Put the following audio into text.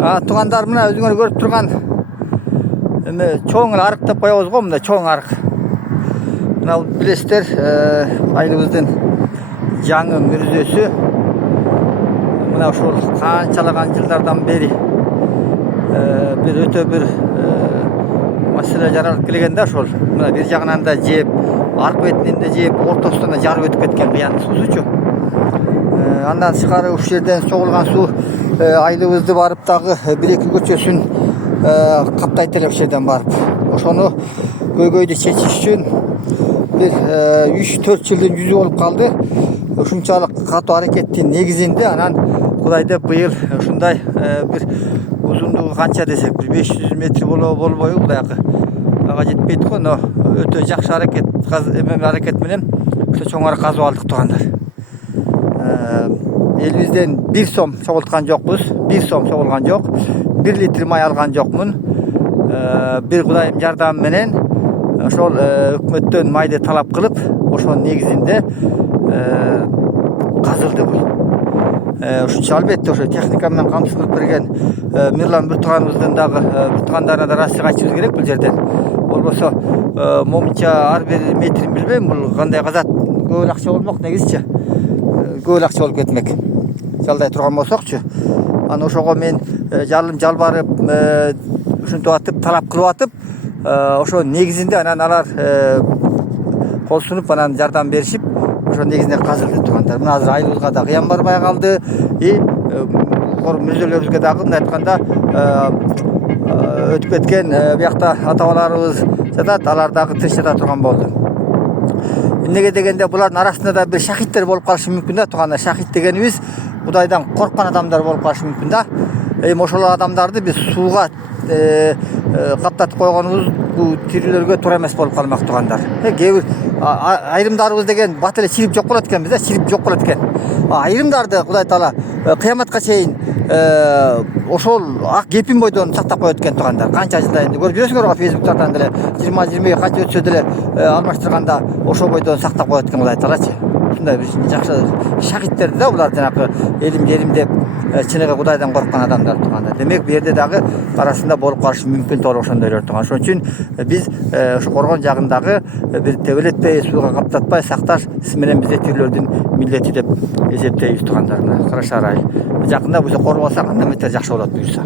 Тугандар мына өзүңөр көрүп турган эме чоң арык деп коебуз го, мындай чоң арык. Мына билесиздер, айылыбыздын жаңы мүрүзөсү. Мына ушул канчалаган жылдардан бери бир өтө бир маселе жаралып келген да ошол. Мына бир жагынан да жеп, арк бетинен да жеп, ортосунан да жарып өтүп кеткен кыян суусучу. Андан тышкары ушул жерден согулган суу айылыбызды барып дагы 1-2 көчөсүн каптайт эле ушул жерден барып. Ошону көйгөйдү чечиш үчүн бир 3-4 жылдын жүзү болуп калды. Ушунчалык катуу аракеттин негизинде анан Кудай деп быйыл ушундай бир узундугу канча десек, бир 500 метр болбойбу, буякы ага жетпейт го, но өтө жакшы аракет, аракет менен ушул чоң арык казып алдык тугандар. Элибизден 1 сом чогулткан жокпуз, 1 сом чогулган жок, 1 литр май алган жокмун. Бир Кудайым жардамы менен ошол өкмөттөн майды талап кылып, ошонун негизинде казылды бул. Ушунча албетте ошо техника менен камсыздырып берген Мирлан Биртуганыбыздын дагы Биртугандарына да расчет айтышыбыз керек бул жерден. Болбосо момунча ар бир метрин билбейм, бул кандай казат, көп эле акча болмок негизичи. Көп эле акча болуп кетмек. Жалдай турган болсокчу. Аны ошого мен жалбарып, ушинтип атып, талап кылып атып, ошо негизинде анан алар кол сунуп анан жардам беришип, ошо негизинде казылды тугандар. Мына азыр айылыбызга да кыян барбай калды. Мүрүзөлөрүбүзгө дагы мындай айтканда өтүп кеткен биякта ата-бабаларыбыз жатат, алар дагы тынч жата турган болду. Эмнеге дегенде булардын арасында да бир шахиттер болуп калышы мүмкүн да тугандар. Шахит дегенибиз Кудайдан корккан адамдар болуп калышы мүмкүн да. Эми ошол адамдарды биз сууга каптатып койгонубуз бул тирүүлөргө туура эмес болуп калмак тугандар. Кээ бир айрымдарыбыз деген бат эле чирип жок болот экенбиз да, чирип жок болот экен. Айрымдарды Кудай Таала кыяматка чейин ошол ак кепин бойдон сактап коет экен тугандар. Канча жылда энди көрүп жүрөсүңөр го Facebooктардан деле 20-20 канча өтсө деле алмаштырганда ошол бойдон сактап коет экен Кудай Таалачы. Ушундай бир жакшы шахиттерди да булар, жанагы элим жерим деп чыныгы Кудайдан корккан адамдар тугандар. Демек бу жерде дагы арасында болуп калышы мүмкүн толук ошондойлор туган. Ошон үчүн биз ушу коргон жагындагы бир тебелетпей, сууга каптатпай сакташ менен бизде тирүүлөрдүн милдети деп эсептейбиз тугандар. Карашар айыл. Жакында буюрса корбосак анда метер жакшы болот буюрса.